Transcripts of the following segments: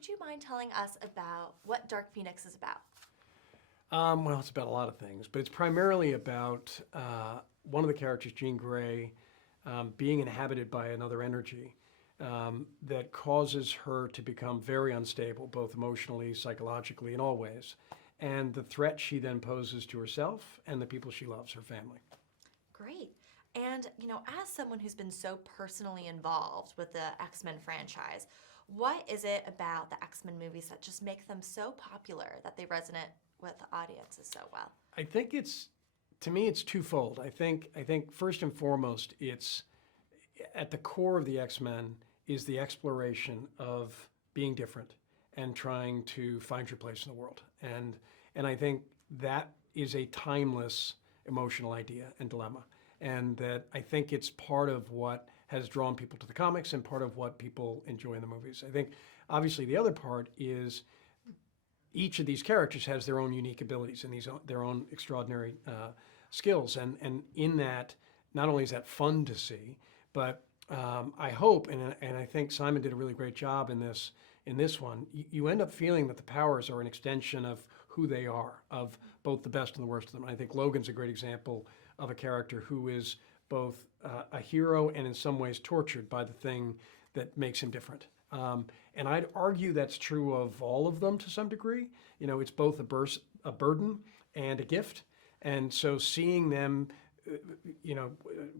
would you mind telling us about what Dark Phoenix is about? Well, it's about a lot of things, but it's primarily about one of the characters, Jean Grey, being inhabited by another energy that causes her to become very unstable, both emotionally, psychologically, in all ways. And the threat she then poses to herself and the people she loves, her family. Great. And, as someone who's been so personally involved with the X-Men franchise, what is it about the X-Men movies that just make them so popular that they resonate with the audiences so well? I think to me, it's twofold. I think first and foremost, it's at the core of the X-Men is the exploration of being different and trying to find your place in the world. And I think that is a timeless emotional idea and dilemma. And that I think it's part of what has drawn people to the comics and part of what people enjoy in the movies. I think obviously the other part is each of these characters has their own unique abilities and their own extraordinary skills. And in that, not only is that fun to see, but I hope, and I think Simon did a really great job in this one, you end up feeling that the powers are an extension of who they are, of both the best and the worst of them. And I think Logan's a great example of a character who is both a hero and in some ways tortured by the thing that makes him different. And I'd argue that's true of all of them to some degree. It's both a burden and a gift. And so seeing them,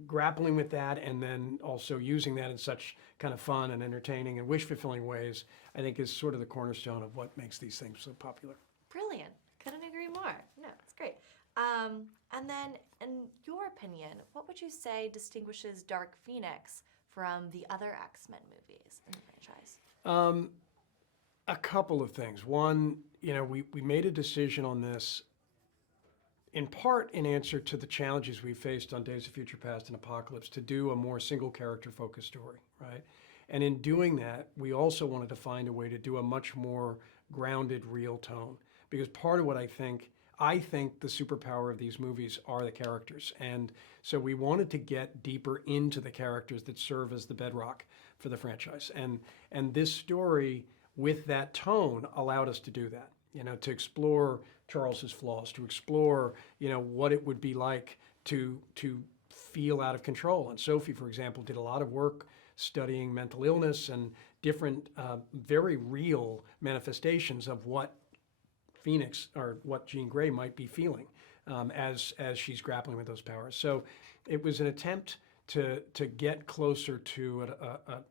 grappling with that and then also using that in such kind of fun and entertaining and wish-fulfilling ways, I think is sort of the cornerstone of what makes these things so popular. Brilliant. Couldn't agree more. No, it's great. And then, in your opinion, what would you say distinguishes Dark Phoenix from the other X-Men movies in the franchise? A couple of things. One, we made a decision on this in part in answer to the challenges we faced on Days of Future Past and Apocalypse to do a more single character focused story, right? And in doing that, we also wanted to find a way to do a much more grounded, real tone. Because part of what I think the superpower of these movies are the characters. And so we wanted to get deeper into the characters that serve as the bedrock for the franchise. And this story with that tone allowed us to do that, to explore Charles's flaws, to explore, what it would be like to feel out of control. And Sophie, for example, did a lot of work studying mental illness and different very real manifestations of what Phoenix or what Jean Grey might be feeling as she's grappling with those powers. So it was an attempt to get closer to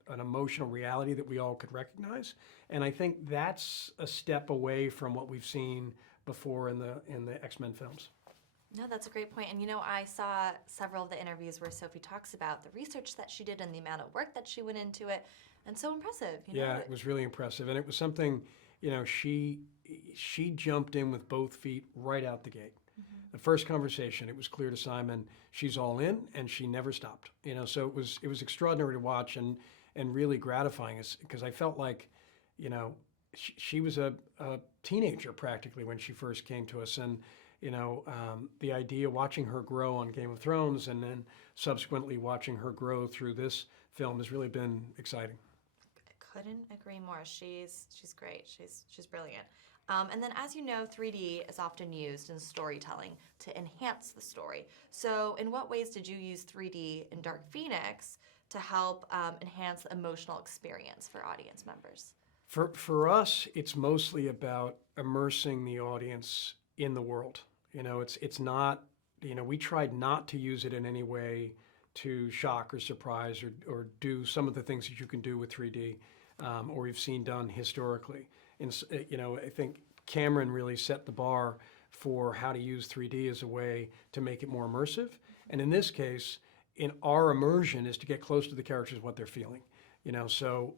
an emotional reality that we all could recognize. And I think that's a step away from what we've seen before in the X-Men films. No, that's a great point. And I saw several of the interviews where Sophie talks about the research that she did and the amount of work that she went into it. And so impressive. Yeah, it was really impressive. And it was something, she jumped in with both feet right out the gate. Mm-hmm. The first conversation, it was clear to Simon, she's all in and she never stopped. So it was extraordinary to watch and really gratifying because I felt like, she was a teenager practically when she first came to us. And, the idea watching her grow on Game of Thrones and then subsequently watching her grow through this film has really been exciting. Couldn't agree more. She's great. She's brilliant. And then, as you know, 3D is often used in storytelling to enhance the story. So in what ways did you use 3D in Dark Phoenix to help enhance the emotional experience for audience members? For us, it's mostly about immersing the audience in the world. It's not, we tried not to use it in any way to shock or surprise or do some of the things that you can do with 3D or we've seen done historically. And, I think Cameron really set the bar for how to use 3D as a way to make it more immersive. And in this case, in our immersion is to get close to the characters, what they're feeling. So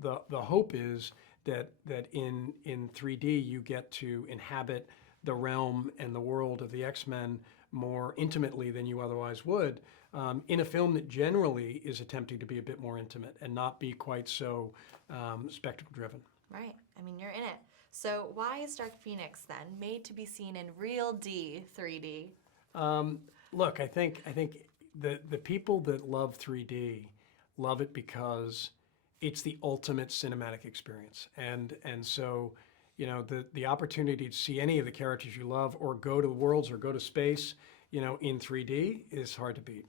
the hope is that in 3D you get to inhabit the realm and the world of the X-Men more intimately than you otherwise would in a film that generally is attempting to be a bit more intimate and not be quite so spectacle driven. Right. I mean, you're in it. So why is Dark Phoenix then made to be seen in real 3D? Look, I think the people that love 3D love it because it's the ultimate cinematic experience. And so, the opportunity to see any of the characters you love, or go to worlds, or go to space, in 3D is hard to beat.